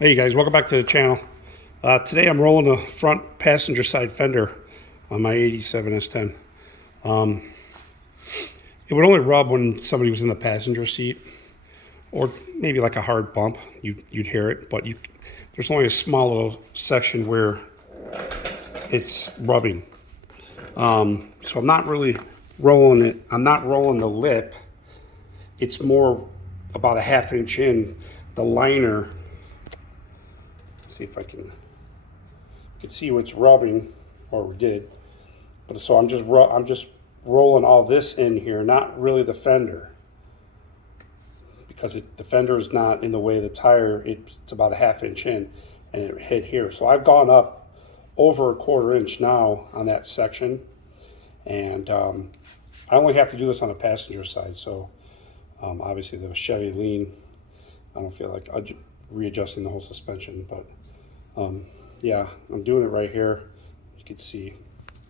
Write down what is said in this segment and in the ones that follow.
Hey guys, welcome back to the channel. Today I'm rolling the front passenger side fender on my 87 S10. It would only rub when somebody was in the passenger seat, or maybe like a hard bump. You'd hear it, but there's only a small little section where it's rubbing. So I'm not really rolling it. I'm not rolling the lip. It's more about a ½ inch in the liner. See if I can see what's rubbing, or did. But so I'm just rolling all this in here, not really the fender, because the fender is not in the way of the tire. It's about a ½ inch in, and it hit here. So I've gone up over a ¼ inch now on that section, and I only have to do this on the passenger side. So obviously the Chevy lean, I don't feel like readjusting the whole suspension, but yeah, I'm doing it right here. You can see,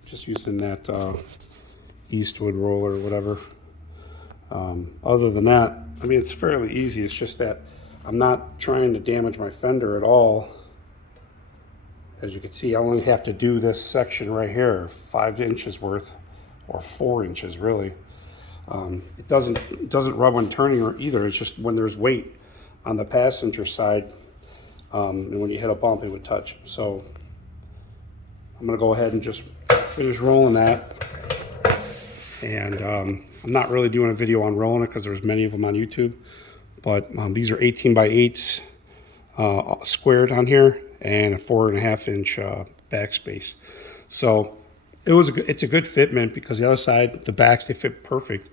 just using that Eastwood roller or whatever. Other than that, I mean, it's fairly easy. It's just that I'm not trying to damage my fender at all. As you can see, I only have to do this section right here, 5 inches worth, or 4 inches really. It doesn't rub when turning either. It's just when there's weight on the passenger side. And when you hit a bump, it would touch. So I'm going to go ahead and just finish rolling that. And I'm not really doing a video on rolling it because there's many of them on YouTube. But these are 18 by 8s squared on here, and a 4½ inch backspace. So it's a good fitment, because the other side, the backs, they fit perfect.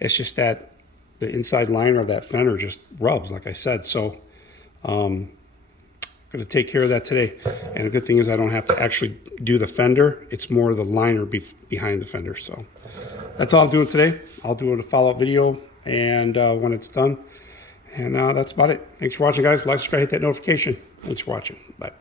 It's just that the inside liner of that fender just rubs, like I said. So going to take care of that today. And the good thing is I don't have to actually do the fender. It's more the liner behind the fender. So that's all I'm doing today. I'll do a follow-up video and when it's done. And that's about it. Thanks for watching, guys. Like, subscribe, hit that notification. Thanks for watching. Bye.